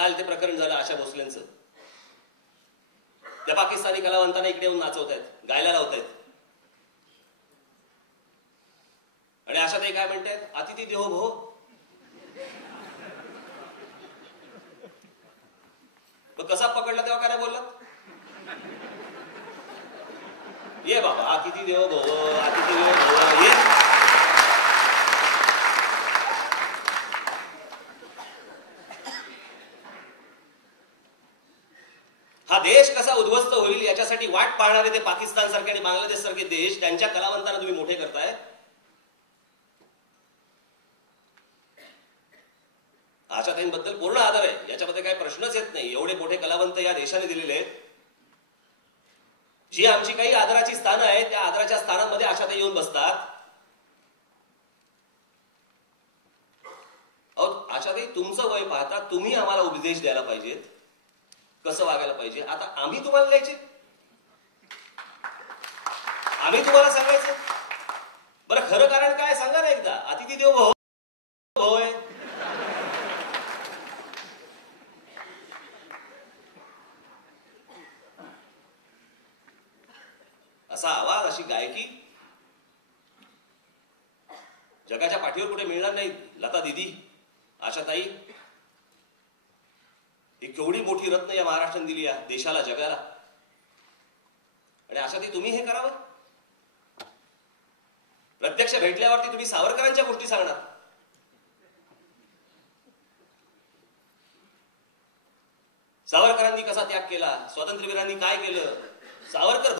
काल ते प्रकरण झालं आशा भोसलेंचं. त्या पाकिस्तानी कलावंतांना इकडे येऊन नाचवतायत, गायला लावतायत. आणि आशाताई काय म्हणतायत, अतिथी देवो भव. मग कसा पकडला तेव्हा काय बोललात? ये बाबा, अतिथी देवो भव, अतिथी देवो भव, ये. हा देश कसा उद्ध्वस्त होईल याच्यासाठी वाट पाहणारे ते पाकिस्तान सारखे आणि बांगलादेश सारखे देश, त्यांच्या कलावंतांना तुम्ही मोठे करताय. आशाताईंबद्दल पूर्ण आदर आहे, याच्यामध्ये काही प्रश्नच येत नाही. एवढे मोठे कलावंत या देशाने दिलेले आहेत. जी आमची काही आदराची स्थानं आहेत, त्या आदराच्या स्थानांमध्ये आशाताई येऊन बसतात. आशाताई, तुमचं वय पाहता तुम्ही आम्हाला उपदेश द्यायला पाहिजेत, कसं वागायला पाहिजे. आता आम्ही तुम्हाला द्यायचे, आम्ही तुम्हाला सांगायचं. बरं, खरं कारण काय सांगा ना एकदा. अतिथी देवो भव होय. असा आवाज, अशी गायकी जगाच्या पाठीवर कुठे मिळणार नाही. लता दीदी, आशाताई, ही केवढी मोठी रत्न या महाराष्ट्राने दिली या देशाला, जगाला. आणि आशाताई, तुम्ही हे करावं. प्रत्यक्ष भेटल्यावरती तुम्ही सावरकरांच्या गोष्टी सांगणार. सावरकरांनी कसा त्याग केला, स्वातंत्र्यवीरांनी काय केलं. सावरकर